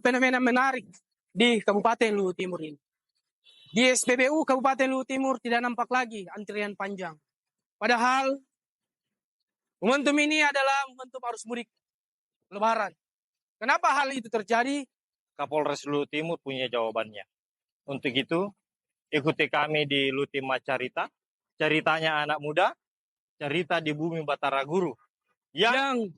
fenomena menarik di Kabupaten Luwu Timur ini. Di SPBU Kabupaten Luwu Timur tidak nampak lagi antrian panjang. Padahal momentum ini adalah momentum arus mudik Lebaran. Kenapa hal itu terjadi? Kapolres Luwu Timur punya jawabannya. Untuk itu, ikuti kami di Lutima Carita, ceritanya anak muda, cerita di bumi Batara Guru, yang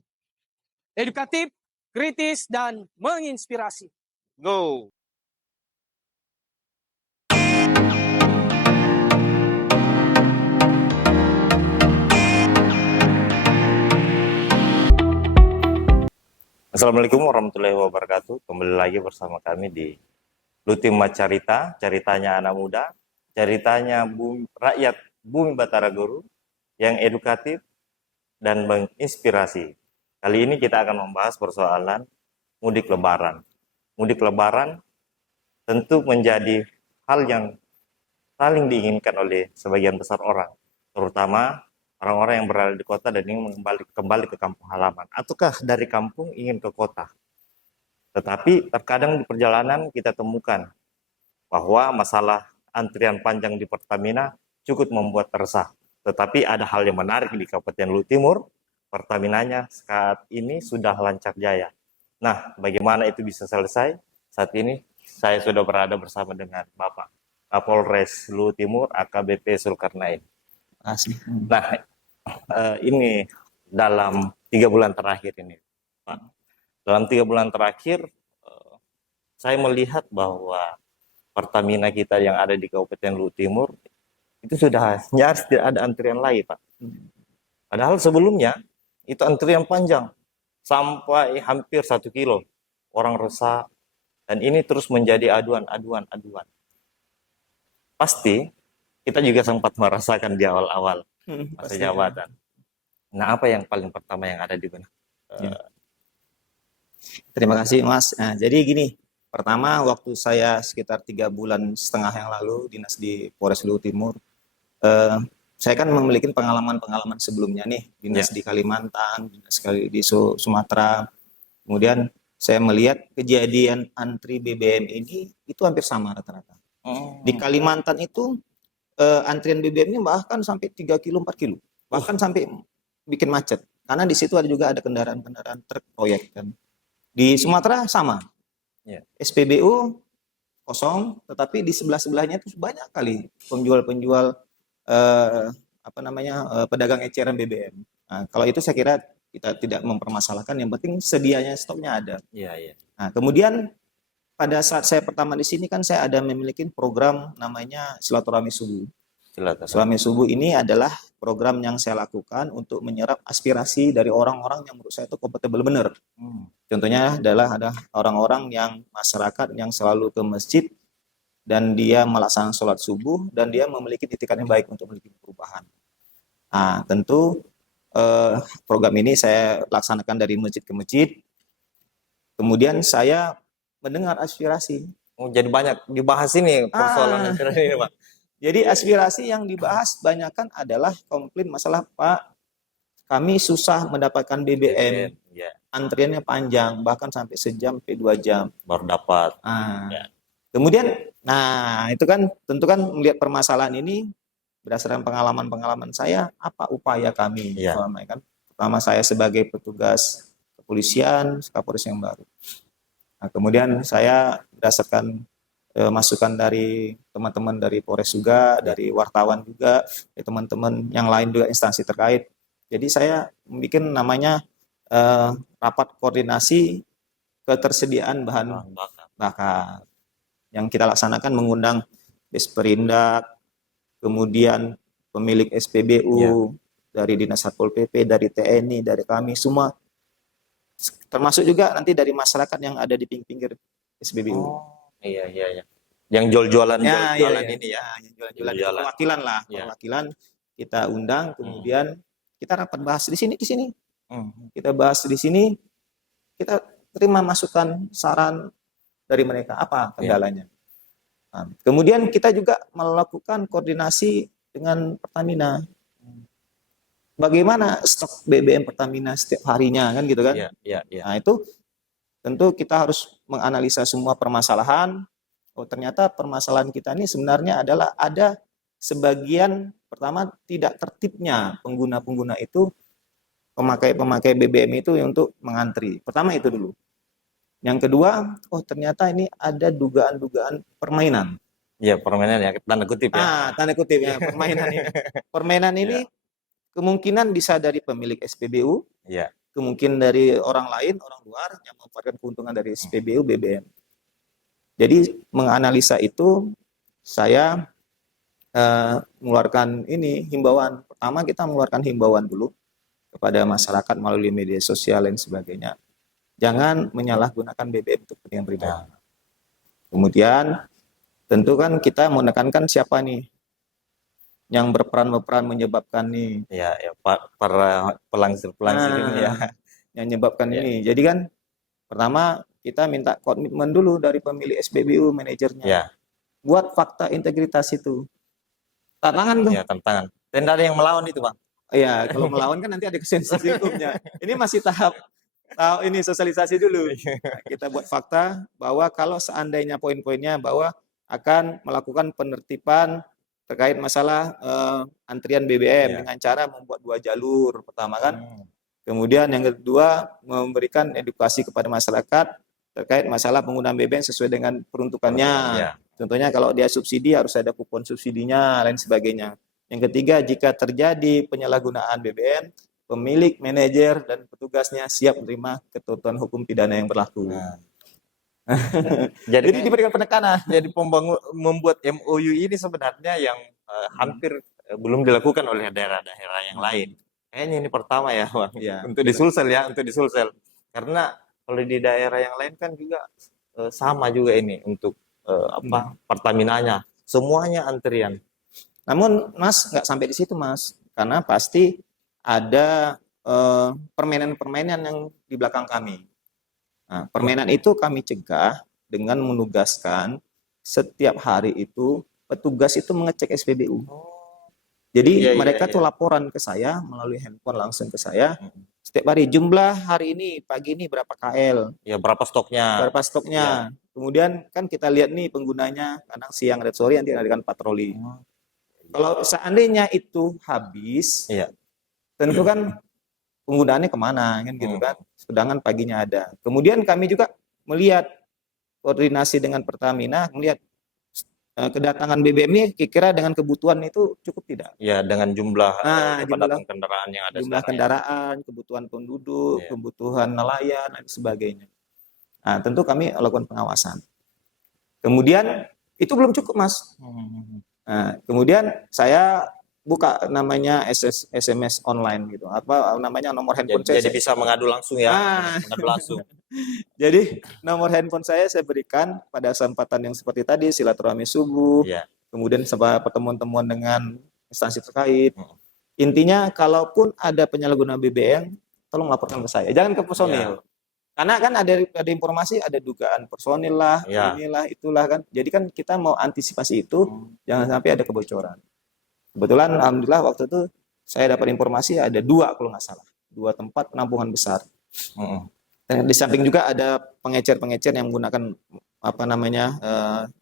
edukatif, kritis, dan menginspirasi. Go! Assalamualaikum warahmatullahi wabarakatuh. Kembali lagi bersama kami di Lutima Carita, ceritanya anak muda, ceritanya rakyat bumi Batara Guru yang edukatif dan menginspirasi. Kali ini kita akan membahas persoalan mudik lebaran. Mudik lebaran tentu menjadi hal yang paling diinginkan oleh sebagian besar orang, terutama orang-orang yang berada di kota dan ingin kembali ke kampung halaman, ataukah dari kampung ingin ke kota. Tetapi terkadang di perjalanan kita temukan bahwa masalah antrian panjang di Pertamina cukup membuat resah. Tetapi ada hal yang menarik di Kabupaten Luwu Timur, Pertaminanya saat ini sudah lancar jaya. Nah, bagaimana itu bisa selesai? Saat ini saya sudah berada bersama dengan Bapak Kapolres Luwu Timur AKBP Zulkarnain. Nah, ini dalam 3 bulan terakhir ini, Pak. Dalam 3 bulan terakhir, saya melihat bahwa Pertamina kita yang ada di Kabupaten Luwu Timur itu sudah nyaris tidak ada antrian lagi, Pak. Padahal sebelumnya itu antrian panjang sampai hampir 1 kilo. Orang resah dan ini terus menjadi aduan. Pasti kita juga sempat merasakan di awal-awal masa jabatan. Nah, apa yang paling pertama yang ada di benak? Terima kasih, Mas. Nah, jadi gini, pertama waktu saya sekitar 3,5 bulan yang lalu dinas di Polres Luwu Timur, saya kan memiliki pengalaman sebelumnya nih, dinas di Kalimantan, dinas di Sumatera. Kemudian saya melihat kejadian antri BBM ini itu hampir sama rata-rata. Di Kalimantan itu antrian BBM-nya bahkan sampai 3 kilo, 4 kilo. Bahkan sampai bikin macet. Karena di situ juga ada kendaraan-kendaraan truk proyek kan. Di Sumatera sama. SPBU kosong, tetapi di sebelah-sebelahnya itu banyak kali penjual-penjual pedagang eceran BBM. Nah, kalau itu saya kira kita tidak mempermasalahkan, yang penting sedianya stoknya ada. Nah, kemudian pada saat saya pertama di sini kan saya ada memiliki program namanya Silaturahmi Subuh. Silaturahmi Subuh ini adalah program yang saya lakukan untuk menyerap aspirasi dari orang-orang yang menurut saya itu kompatibel benar. Contohnya adalah ada orang-orang yang masyarakat yang selalu ke masjid dan dia melaksanakan sholat subuh dan dia memiliki itikat yang baik untuk memiliki perubahan. Nah, tentu program ini saya laksanakan dari masjid ke masjid. Kemudian saya mendengar aspirasi. Jadi banyak dibahas ini persoalan ini, Pak. Jadi aspirasi yang dibahas banyakkan adalah komplain masalah, Pak, kami susah mendapatkan BBM. Antriannya panjang, bahkan sampai sejam, sampai 2 jam baru dapat. Kemudian, itu kan tentu kan melihat permasalahan ini berdasarkan pengalaman saya, apa upaya kami selama kan. Pertama saya sebagai petugas kepolisian, Kapolres yang baru. Nah, kemudian saya berdasarkan masukan dari teman-teman dari Polres juga, dari wartawan juga, dari teman-teman yang lain juga instansi terkait. Jadi saya bikin namanya rapat koordinasi ketersediaan bahan bakar. Yang kita laksanakan mengundang Desperindak, kemudian pemilik SPBU, dari Dinas Satpol PP, dari TNI, dari kami semua. Termasuk juga nanti dari masyarakat yang ada di pinggir SPBU. Yang jual-jualan ini ya. Jualan perwakilan kita undang, kemudian kita rapat bahas di sini. Kita bahas di sini, kita terima masukan, saran dari mereka apa kendalanya. Nah, kemudian kita juga melakukan koordinasi dengan Pertamina. Bagaimana stok BBM Pertamina setiap harinya kan gitu kan? Nah, itu tentu kita harus menganalisa semua permasalahan. Oh, ternyata permasalahan kita ini sebenarnya adalah ada sebagian, pertama, tidak tertibnya pengguna-pengguna itu, pemakai BBM itu untuk mengantri. Pertama itu dulu. Yang kedua, oh ternyata ini ada dugaan-dugaan permainan. Ya, permainan ya, tanda kutip ya. Tanda kutip ya, permainan ini. Permainan ini kemungkinan bisa dari pemilik SPBU, kemungkinan dari orang lain, orang luar yang memanfaatkan keuntungan dari SPBU BBM. Jadi menganalisa itu, saya mengeluarkan ini himbauan. Pertama, kita mengeluarkan himbauan dulu kepada masyarakat melalui media sosial dan sebagainya. Jangan menyalahgunakan BBM untuk kepentingan pribadi. Kemudian tentu kan kita menekankan siapa nih yang berperan menyebabkan nih. Ya, para pelangsir ini ya. Yang menyebabkan ini. Jadi kan pertama kita minta komitmen dulu dari pemilik SPBU, manajernya. Buat fakta integritas itu. Tantangan tuh. Ya, tantangan. Dan ada yang melawan itu, Bang. Iya, kalau melawan kan nanti ada sanksi hukumnya. Ini masih tahap ini sosialisasi dulu. Nah, kita buat fakta bahwa kalau seandainya poin-poinnya bahwa akan melakukan penertiban terkait masalah antrian BBM dengan cara membuat 2 jalur pertama kan. Kemudian yang kedua memberikan edukasi kepada masyarakat terkait masalah penggunaan BBM sesuai dengan peruntukannya. Contohnya kalau dia subsidi harus ada kupon subsidinya, lain sebagainya. Yang ketiga, jika terjadi penyalahgunaan BBM, pemilik, manajer, dan petugasnya siap menerima ketentuan hukum pidana yang berlaku. Jadi diberikan penekanan. Jadi membuat MOU ini sebenarnya yang hampir belum dilakukan oleh daerah-daerah yang lain. Kayaknya ini pertama ya, Bang. Untuk disulsel. Karena kalau di daerah yang lain kan juga sama juga ini untuk Pertamina-nya. Semuanya antrian. Namun Mas nggak sampai di situ Mas, karena pasti ada permainan-permainan yang di belakang kami. Nah, permainan itu kami cegah dengan menugaskan setiap hari itu petugas itu mengecek SPBU. Jadi mereka tuh laporan ke saya melalui handphone langsung ke saya. Setiap hari jumlah hari ini pagi ini berapa KL? Ya, berapa stoknya? Kemudian kan kita lihat nih penggunanya kadang siang dan sore nanti adakan patroli. Kalau seandainya itu habis, tentu kan penggunaannya kemana kan gitu kan. Sedangkan paginya ada. Kemudian kami juga melihat koordinasi dengan Pertamina, melihat kedatangan BBM ini kira-kira dengan kebutuhan itu cukup tidak? Ya, dengan jumlah kepadatan kendaraan yang ada jumlah kendaraan, kebutuhan penduduk, kebutuhan nelayan dan sebagainya. Nah, tentu kami lakukan pengawasan. Kemudian itu belum cukup, Mas. Nah, kemudian saya buka namanya SMS online gitu. Apa namanya nomor handphone saya. Jadi bisa mengadu langsung ya. Mengadu langsung. Jadi nomor handphone saya berikan pada kesempatan yang seperti tadi, silaturahmi subuh, kemudian pertemuan-temuan dengan instansi terkait. Intinya kalaupun ada penyalahgunaan BBM, tolong laporkan ke saya, jangan ke personil. Karena kan ada informasi, ada dugaan personil lah, inilah, itulah kan. Jadi kan kita mau antisipasi itu, jangan sampai ada kebocoran. Kebetulan alhamdulillah waktu itu saya dapat informasi ada 2 kalau nggak salah, 2 tempat penampungan besar. Dan di samping juga ada pengecer-pengecer yang menggunakan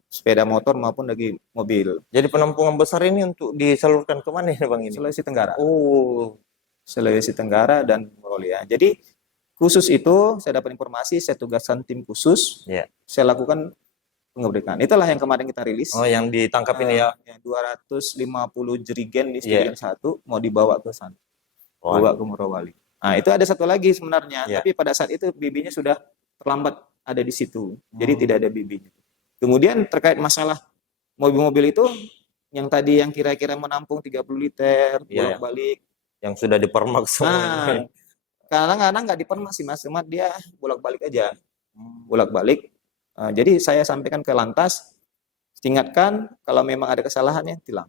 sepeda motor maupun lagi mobil. Jadi penampungan besar ini untuk disalurkan ke mana ya Bang ini? Sulawesi Tenggara. Oh, Sulawesi Tenggara dan Mongolia. Jadi khusus itu saya dapat informasi, saya tugaskan tim khusus, saya lakukan pengebrikan. Itulah yang kemarin kita rilis. Oh, yang ditangkap ini ya? 250 jerigen di jerigen 1 mau dibawa ke sana, bawa ke Morowali. Nah, itu ada satu lagi sebenarnya, tapi pada saat itu BB-nya sudah terlambat ada di situ, jadi tidak ada BB-nya. Kemudian terkait masalah mobil-mobil itu, yang tadi yang kira-kira menampung 30 liter, bolak-balik. Yang sudah dipermak semua. Kadang-kadang nggak dipermak sih Mas, cuma dia bolak-balik aja. Bolak-balik. Jadi saya sampaikan ke Lantas, ingatkan kalau memang ada kesalahannya, tilang.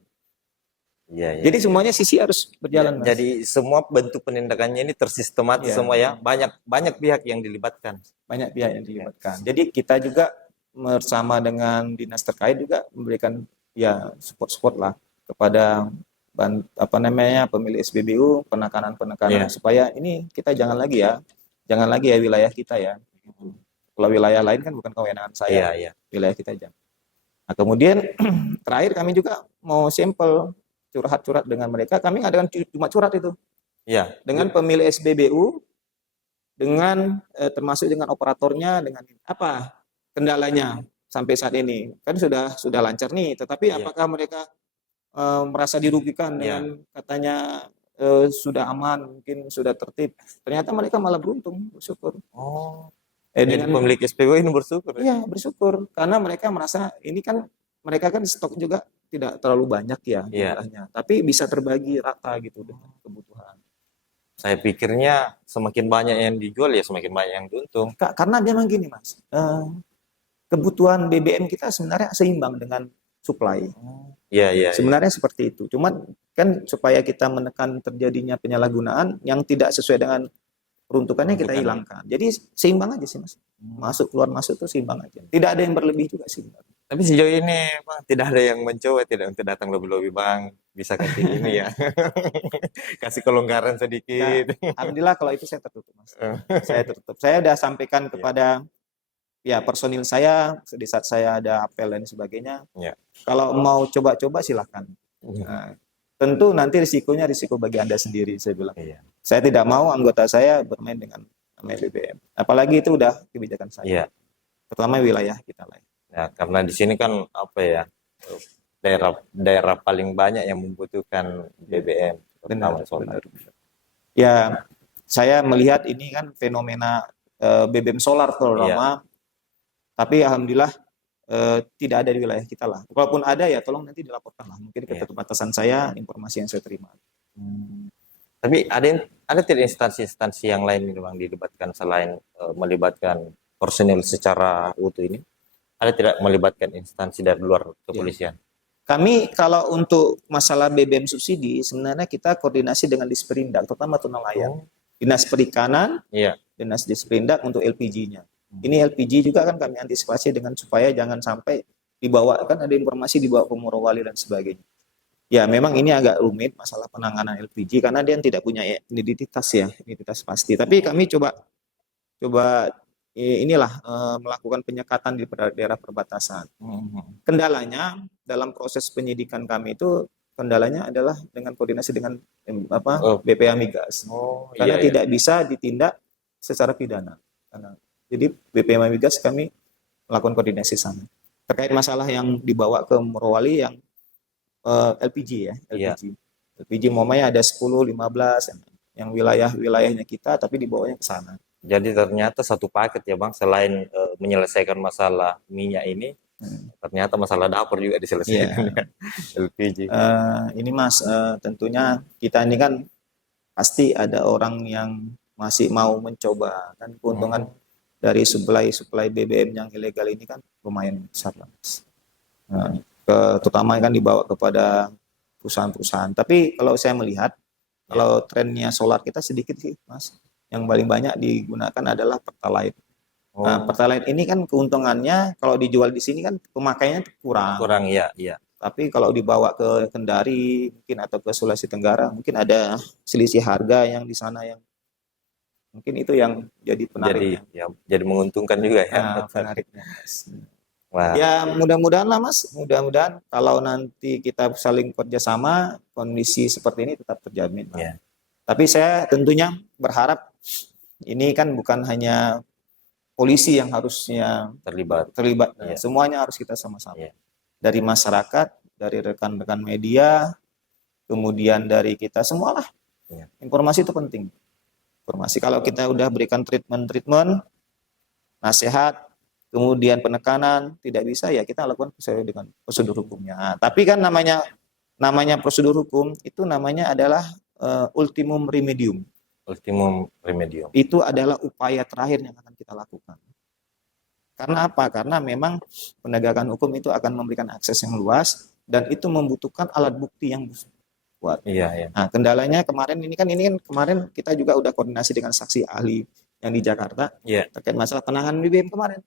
Jadi semuanya sisi harus berjalan, Mas. Jadi semua bentuk penindakannya ini tersistematis semua ya. Banyak pihak yang dilibatkan. Banyak pihak yang dilibatkan. Jadi kita juga bersama dengan dinas terkait juga memberikan support lah kepada pemilik SPBU, penekanan supaya ini kita jangan lagi ya wilayah kita ya. Kalau wilayah lain kan bukan kewenangan Iya, saya, iya. wilayah kita aja. Nah, kemudian terakhir kami juga mau sampel curhat-curhat dengan mereka. Kami ngadakan cuma curhat itu Iya. dengan pemilik SPBU, dengan termasuk dengan operatornya, dengan apa kendalanya sampai saat ini. Kan sudah lancar nih, tetapi Iya. apakah mereka merasa dirugikan Iya. dengan katanya sudah aman, mungkin sudah tertib. Ternyata mereka malah beruntung, bersyukur. Oh. Jadi Dengan pemilik SPBU ini bersyukur. Iya, bersyukur karena mereka merasa ini kan mereka kan stok juga tidak terlalu banyak ya jumlahnya, tapi bisa terbagi rata gitu dengan kebutuhan. Saya pikirnya semakin banyak yang dijual ya semakin banyak yang diuntung. Karena memang gini Mas, kebutuhan BBM kita sebenarnya seimbang dengan supply. Iya, iya. Sebenarnya seperti itu. Cuman kan supaya kita menekan terjadinya penyalahgunaan yang tidak sesuai dengan peruntukannya kita hilangkan. Jadi seimbang aja sih Mas. Masuk keluar masuk tuh seimbang aja. Tidak ada yang berlebih juga sih. Tapi sejauh ini Bang tidak ada yang mencoba tidak untuk datang lebih-lebih Bang. Bisa kasih ini ya. Kasih kelonggaran sedikit. Nah, alhamdulillah kalau itu saya tertutup Mas. Saya tertutup. Saya sudah sampaikan kepada ya personil saya di saat saya ada apel dan sebagainya. Ya. Kalau mau coba-coba silahkan. Nah, tentu nanti risikonya risiko bagi Anda sendiri, saya bilang. Iya. Saya tidak mau anggota saya bermain dengan namanya BBM. Apalagi itu udah kebijakan saya. Iya. Pertama wilayah kita lah. Ya, karena di sini kan apa ya, daerah paling banyak yang membutuhkan BBM. Benar. Ya, saya melihat ini kan fenomena BBM solar terutama. Tapi alhamdulillah tidak ada di wilayah kita lah. Kalaupun ada ya tolong nanti dilaporkan lah. Mungkin keterbatasan saya, informasi yang saya terima. Tapi ada tidak instansi-instansi yang lain yang dilibatkan selain melibatkan personil secara utuh ini? Ada tidak melibatkan instansi dari luar kepolisian? Kami kalau untuk masalah BBM subsidi sebenarnya kita koordinasi dengan Disperindak, terutama Tunalayan, Dinas Perikanan, Dinas Disperindak untuk LPG-nya. Ini LPG juga kan kami antisipasi dengan supaya jangan sampai dibawa, kan ada informasi dibawa ke Morowali dan sebagainya. Ya memang ini agak rumit masalah penanganan LPG karena dia tidak punya identitas ya, identitas pasti. Tapi kami coba inilah melakukan penyekatan di daerah perbatasan. Kendalanya dalam proses penyidikan kami itu kendalanya adalah dengan koordinasi dengan BPA Migas. Karena tidak bisa ditindak secara pidana. Jadi BPA Migas kami melakukan koordinasi sana. Terkait masalah yang dibawa ke Morowali yang LPG ya, LPG. LPG umpamanya ada 10, 15 yang wilayahnya kita tapi dibawanya ke sana. Jadi ternyata satu paket ya Bang, selain menyelesaikan masalah minyak ini, ternyata masalah dapur juga diselesaikan dengan LPG. Ini Mas, tentunya kita ini kan pasti ada orang yang masih mau mencoba, kan keuntungan dari suplai BBM yang ilegal ini kan lumayan besar Mas. Terutama kan dibawa kepada perusahaan-perusahaan. Tapi kalau saya melihat, kalau trennya solar kita sedikit sih Mas. Yang paling banyak digunakan adalah Pertalite. Nah, Pertalite ini kan keuntungannya kalau dijual di sini kan pemakaiannya kurang. Kurang, iya. Tapi kalau dibawa ke Kendari mungkin atau ke Sulawesi Tenggara mungkin ada selisih harga yang di sana yang mungkin itu yang jadi penariknya. Jadi menguntungkan juga ya. Penariknya Mas. Wah. Ya mudah-mudahan lah Mas, mudah-mudahan kalau nanti kita saling kerjasama kondisi seperti ini tetap terjamin. Tapi saya tentunya berharap ini kan bukan hanya polisi yang harusnya terlibat. Semuanya harus kita sama-sama. Dari masyarakat, dari rekan-rekan media, kemudian dari kita semualah. Informasi itu penting. Informasi kalau kita udah berikan treatment, nasihat, kemudian penekanan, tidak bisa ya kita lakukan sesuai dengan prosedur hukumnya. Tapi kan namanya prosedur hukum itu namanya adalah ultimum remedium. Ultimum remedium. Itu adalah upaya terakhir yang akan kita lakukan. Karena apa? Karena memang penegakan hukum itu akan memberikan akses yang luas dan itu membutuhkan alat bukti yang kuat. Nah, kendalanya kemarin kita juga udah koordinasi dengan saksi ahli yang di Jakarta terkait masalah penanganan BBM kemarin.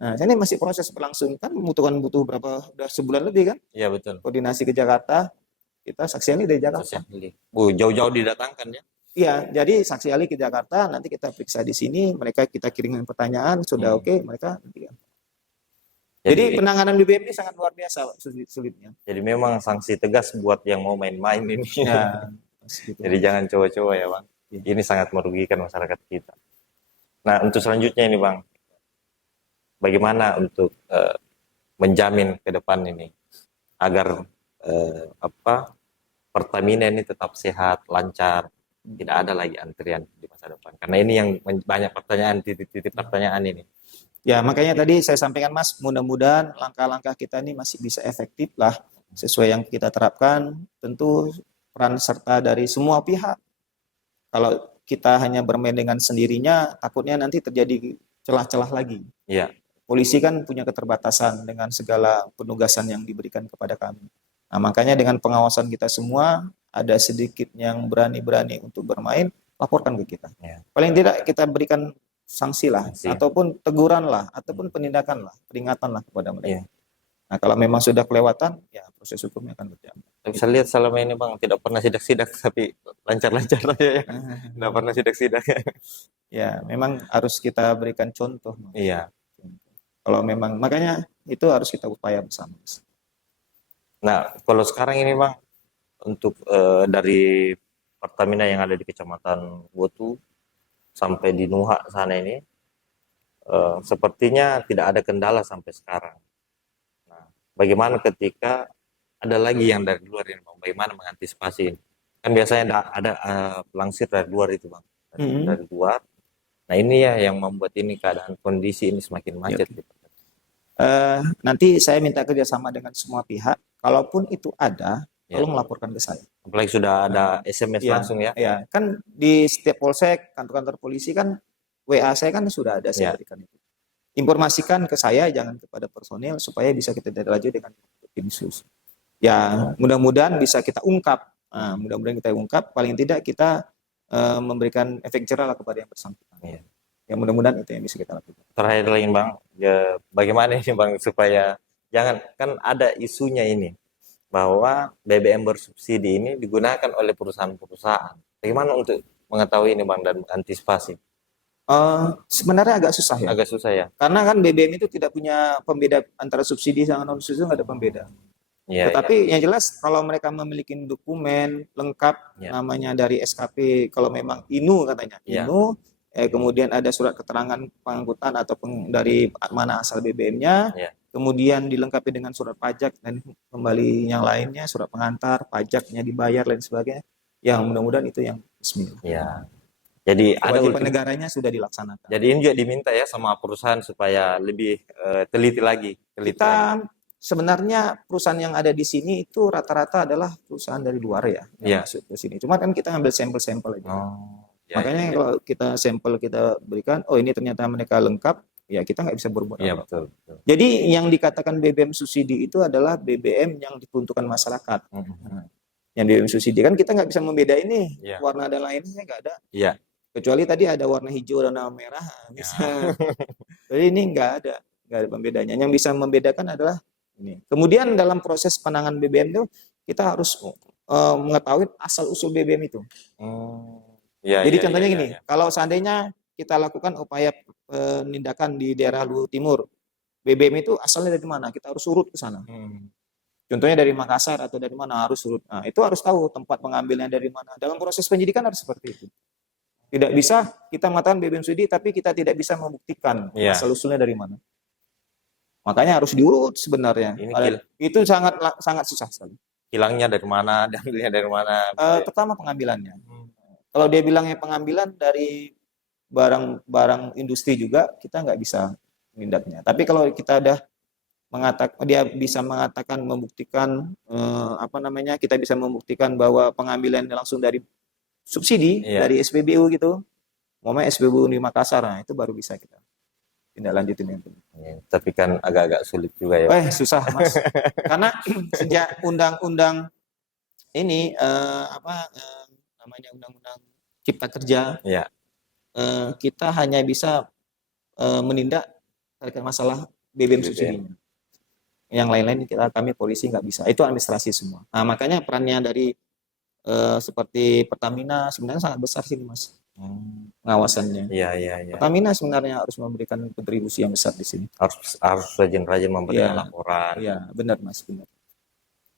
Nah, ini masih proses berlangsung kan butuh berapa udah sebulan lebih kan? Iya betul. Koordinasi ke Jakarta, kita saksi ahli dari Jakarta. Jauh-jauh didatangkan ya? Iya, jadi saksi ahli ke Jakarta, nanti kita periksa di sini, mereka kita kirimkan pertanyaan, sudah oke, mereka nanti. Jadi penanganan BBM ini sangat luar biasa sulitnya. Jadi memang sanksi tegas buat yang mau main-main ini. Ya, gitu. Jadi jangan coba-coba ya Bang. Ya. Ini sangat merugikan masyarakat kita. Nah untuk selanjutnya ini Bang, bagaimana untuk menjamin ke depan ini agar Pertamina ini tetap sehat, lancar, tidak ada lagi antrian di masa depan. Karena ini yang banyak pertanyaan, titik-titik pertanyaan ini. Ya, makanya tadi saya sampaikan Mas, mudah-mudahan langkah-langkah kita ini masih bisa efektif lah sesuai yang kita terapkan. Tentu peran serta dari semua pihak. Kalau kita hanya bermain dengan sendirinya, takutnya nanti terjadi celah-celah lagi. Iya. Polisi kan punya keterbatasan dengan segala penugasan yang diberikan kepada kami. Nah, makanya dengan pengawasan kita semua, ada sedikit yang berani-berani untuk bermain, laporkan ke kita. Ya. Paling tidak kita berikan sanksi lah, ataupun teguran lah, ataupun penindakan lah, peringatan lah kepada mereka. Ya. Nah, kalau memang sudah kelewatan, ya proses hukumnya akan berjalan. Bisa lihat selama ini Bang, tidak pernah sidak-sidak, tapi lancar-lancar aja ya. Tidak pernah sidak-sidak. Ya, memang harus kita berikan contoh. Iya. Kalau memang, makanya itu harus kita upaya bersama. Nah, kalau sekarang ini Bang, untuk dari Pertamina yang ada di Kecamatan Botu sampai di Nuha sana ini, sepertinya tidak ada kendala sampai sekarang. Nah, bagaimana ketika ada lagi yang dari luar ini Bang, bagaimana mengantisipasi ini? Kan biasanya ada pelangsir dari luar itu Bang, dari luar. Nah ini ya yang membuat ini keadaan kondisi ini semakin macet. Ya, nanti saya minta kerjasama dengan semua pihak. Kalaupun itu ada, tolong laporkan ke saya. Apalagi sudah ada SMS langsung ya. Ya, kan di setiap polsek, kantor-kantor polisi kan WA saya kan sudah ada, saya berikan itu. Informasikan ke saya, jangan kepada personil supaya bisa kita lanjut dengan tim sus. Ya, mudah-mudahan bisa kita ungkap. Nah, mudah-mudahan kita ungkap. Paling tidak kita memberikan efek jerah kepada yang bersangkutan. Ya mudah-mudahan itu yang bisa kita lakukan. Terakhir lagi Bang, ya, bagaimana ini Bang supaya jangan, kan ada isunya ini bahwa BBM bersubsidi ini digunakan oleh perusahaan-perusahaan. Bagaimana untuk mengetahui ini Bang dan antisipasi? Sebenarnya agak susah ya. Agak susah ya. Karena kan BBM itu tidak punya pembeda antara subsidi sama non subsidi, nggak ada pembeda. Ya, tetapi yang jelas kalau mereka memiliki dokumen lengkap namanya dari SKP, kalau memang INU katanya INU. Kemudian ada surat keterangan pengangkutan atau dari mana asal BBM-nya, kemudian dilengkapi dengan surat pajak dan kembali yang lainnya, surat pengantar, pajaknya dibayar dan sebagainya. Yang mudah-mudahan itu yang resmi. Ya. Jadi kewajiban negaranya sudah dilaksanakan. Jadi ini juga diminta ya sama perusahaan supaya lebih teliti lagi. Kita sebenarnya perusahaan yang ada di sini itu rata-rata adalah perusahaan dari luar ya, yang masuk ke sini. Cuma kan kita ngambil sampel-sampel aja. Makanya kalau kita sampel kita berikan, oh ini ternyata mereka lengkap, ya kita nggak bisa berbuat apa. Betul. Jadi yang dikatakan BBM subsidi itu adalah BBM yang diperuntukkan masyarakat. Yang BBM subsidi kan kita nggak bisa membeda ini warna dan lainnya nggak ada. Kecuali tadi ada warna hijau dan warna merah bisa. Jadi ini nggak ada pembedanya. Yang bisa membedakan adalah ini. Kemudian dalam proses penanganan BBM itu kita harus mengetahui asal usul BBM itu. Jadi contohnya gini, kalau seandainya kita lakukan upaya penindakan di daerah Luhut Timur, BBM itu asalnya dari mana? Kita harus urut ke sana. Contohnya dari Makassar atau dari mana harus urut. Nah, itu harus tahu tempat pengambilnya dari mana. Dalam proses penyidikan harus seperti itu. Tidak bisa kita mengatakan BBM subsidi tapi kita tidak bisa membuktikan asal usulnya dari mana. Makanya harus diurut sebenarnya. Itu sangat susah sekali. Hilangnya dari mana, diambilnya dari mana? Pertama pengambilannya. Kalau dia bilangnya pengambilan dari barang industri juga, kita nggak bisa menindaknya. Tapi kalau kita ada dia bisa mengatakan, membuktikan kita bisa membuktikan bahwa pengambilan langsung dari subsidi dari SPBU gitu, momennya SPBU di Makassar, nah itu baru bisa kita tindak lanjutin yang itu. Tapi kan agak-agak sulit juga ya. Susah Mas, karena sejak undang-undang ini namanya Undang-Undang Cipta Kerja, kita hanya bisa menindak terkait masalah BBM subsidinya. Yang lain-lain kami polisi nggak bisa. Itu administrasi semua. Nah, makanya perannya dari seperti Pertamina sebenarnya sangat besar sih Mas pengawasannya. Iya, iya, iya. Pertamina sebenarnya harus memberikan kontribusi yang besar di sini. Harus rajin-rajin memberikan Iya, laporan. iya, benar Mas, benar.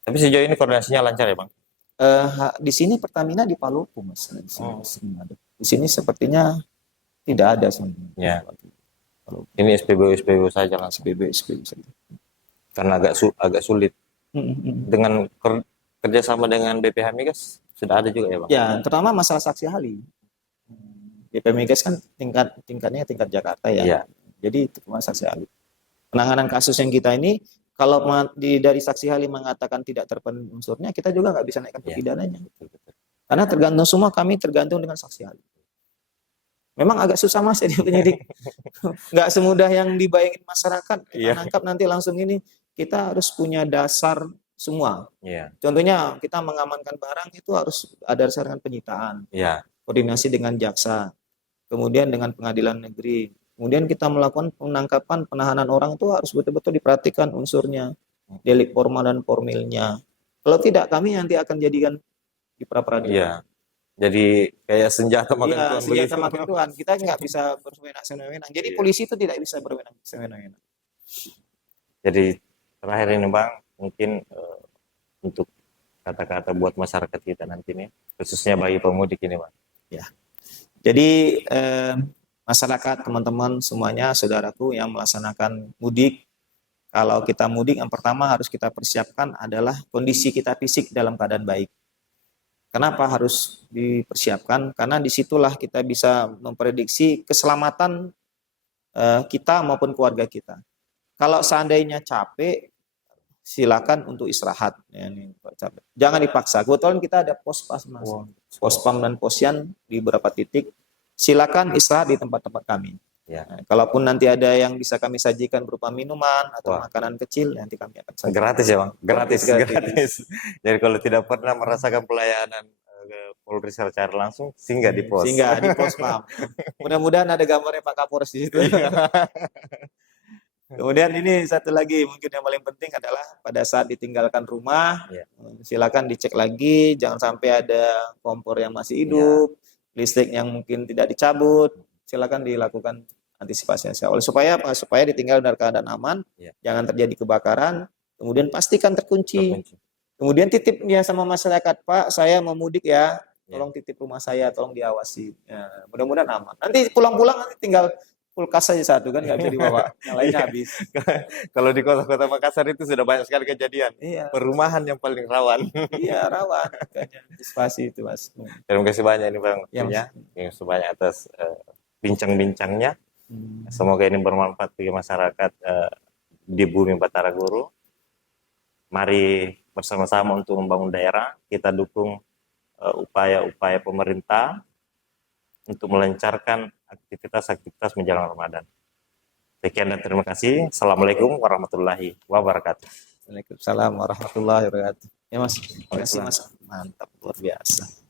Tapi sejauh ini koordinasinya lancar ya Bang? Di sini Pertamina di Palopo Mas. Di sini, Oh. di sini sepertinya tidak ada sebenarnya. Ya. Palopo. Ini SPBU saja langsung. SPB saja. Karena agak sulit. Dengan kerjasama dengan BPH Migas sudah ada juga ya Bang? Ya, terutama masalah saksi ahli. BPH Migas kan tingkatnya tingkat Jakarta ya. Iya. Jadi itu cuma saksi ahli. Penanganan kasus yang kita ini, kalau dari saksi ahli mengatakan tidak terpenuhi unsurnya, kita juga nggak bisa naikkan pidananya. Betul. Karena tergantung semua, kami tergantung dengan saksi ahli. Memang agak susah Mas jadi penyidik. Nggak semudah yang dibayangin masyarakat. Kita nangkap nanti langsung ini. Kita harus punya dasar semua. Iya. Contohnya kita mengamankan barang itu harus ada dasar dengan penyitaan. Iya. Koordinasi dengan jaksa. Kemudian dengan pengadilan negeri. Kemudian kita melakukan penangkapan, penahanan orang itu harus betul-betul diperhatikan unsurnya. Delik formal dan formilnya. Kalau tidak, kami nanti akan jadikan di pra-peradilan. Iya. Jadi kayak senjata makan Iya, tuan senjata begitu. makan tuan. Kita nggak bisa berwenang-wenang. Jadi polisi itu tidak bisa berwenang-wenang. Jadi terakhir ini Bang, mungkin untuk kata-kata buat masyarakat kita nanti nih, khususnya bagi pemudik ini Bang. Ya. Jadi masyarakat, teman-teman semuanya, saudaraku yang melaksanakan mudik, kalau kita mudik yang pertama harus kita persiapkan adalah kondisi kita fisik dalam keadaan baik. Kenapa harus dipersiapkan? Karena disitulah kita bisa memprediksi keselamatan kita maupun keluarga kita. Kalau seandainya capek, silakan untuk istirahat. Ya, ini, capek. Jangan dipaksa. Kebetulan kita ada pos-pas Mas. Pospam dan posyan di beberapa titik. Silakan istirahat di tempat-tempat kami. Ya. Nah, kalaupun nanti ada yang bisa kami sajikan berupa minuman atau makanan kecil, nanti kami akan sajikan. Gratis ya Bang? Gratis. Jadi kalau tidak pernah merasakan pelayanan Polri secara langsung, singgah di pos. Singgah di Pospam. Mudah-mudahan ada gambarnya Pak Kapolres di situ. Kemudian ini satu lagi mungkin yang paling penting adalah pada saat ditinggalkan rumah, silakan dicek lagi, jangan sampai ada kompor yang masih hidup, listrik yang mungkin tidak dicabut, silakan dilakukan antisipasi awal supaya ditinggal dalam keadaan aman, jangan terjadi kebakaran, kemudian pastikan terkunci. Kemudian titip dia sama masyarakat, Pak, saya mau mudik ya, tolong titip rumah saya, tolong diawasi. Ya, mudah-mudahan aman. Nanti pulang-pulang nanti tinggal kulkas saja satu kan nggak bisa dibawa, yang lainnya habis. Kalau di kota-kota Makassar itu sudah banyak sekali kejadian. Perumahan yang paling rawan. Iya, rawan. Makanya antisipasi itu Mas. Terima kasih banyak ini Bang. Terima kasih banyak atas bincang-bincangnya. Semoga ini bermanfaat bagi masyarakat di bumi Batara Guru. Mari bersama-sama untuk membangun daerah. Kita dukung upaya-upaya pemerintah untuk melancarkan aktivitas-aktivitas menjelang Ramadan. Sekian dan terima kasih. Assalamualaikum warahmatullahi wabarakatuh. Waalaikumsalam warahmatullahi wabarakatuh. Ya Mas, terima kasih Mas. Mantap, luar biasa.